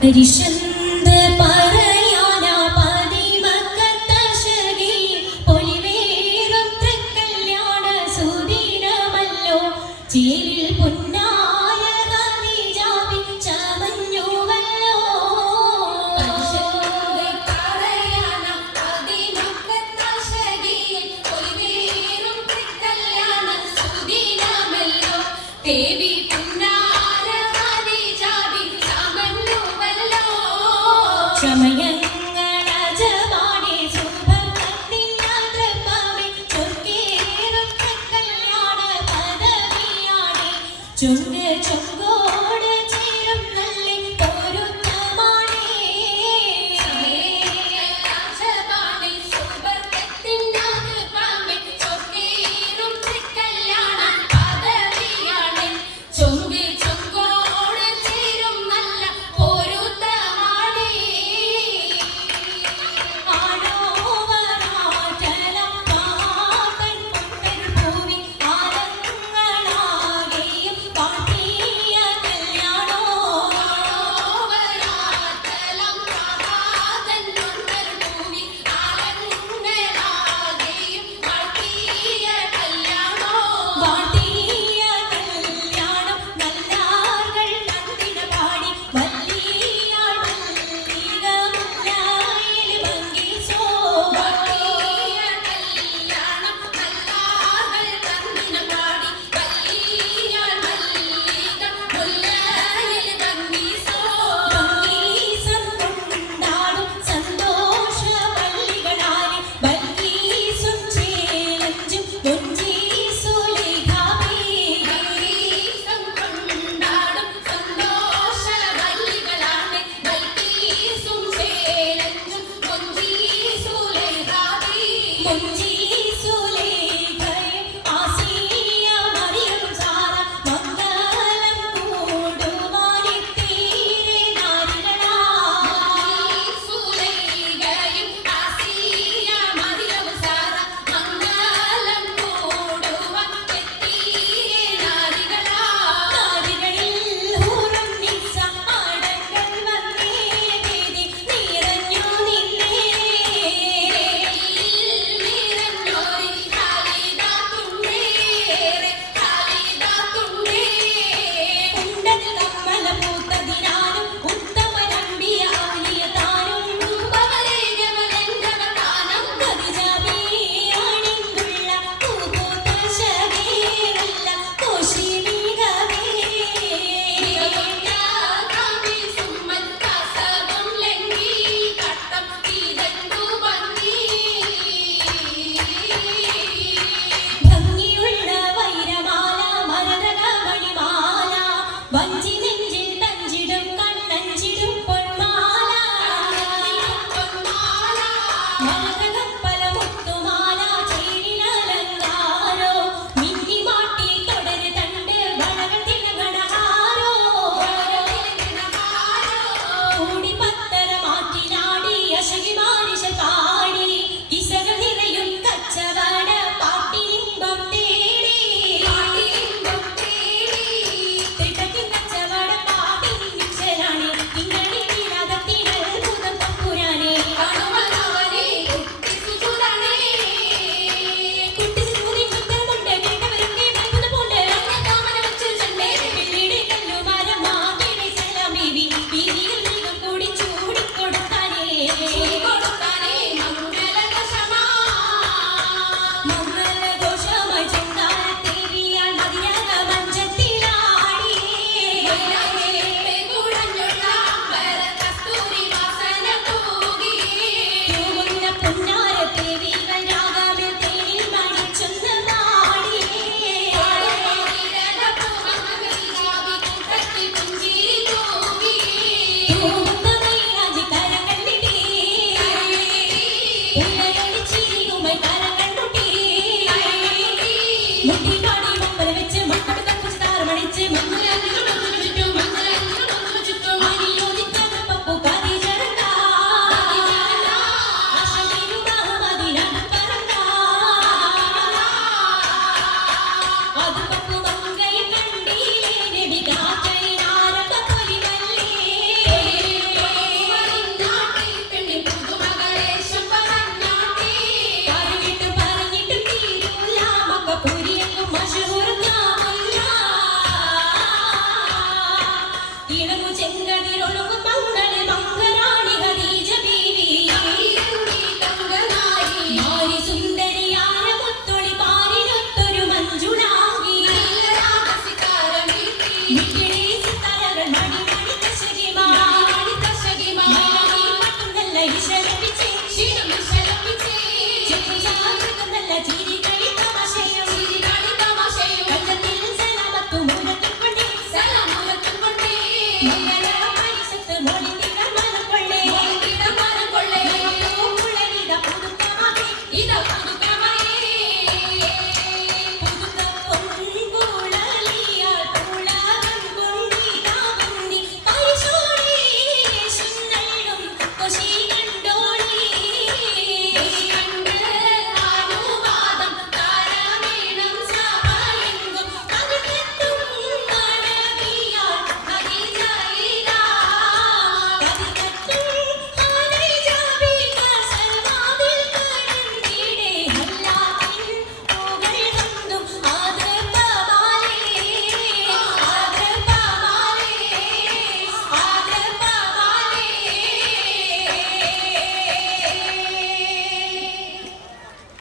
പരിശന്ത പറയാനാ പതിമക്കത്തശകി പൊലിവേറും തൃക്കല്യാണ സുദിനമല്ലോ. ചേരിൽ പൊന്നായ ഖദീജാബി ചമഞ്ഞുവല്ലോ. ദേവി പുന്നാര ഖദീജാബി ചമഞ്ഞുവല്ലോ to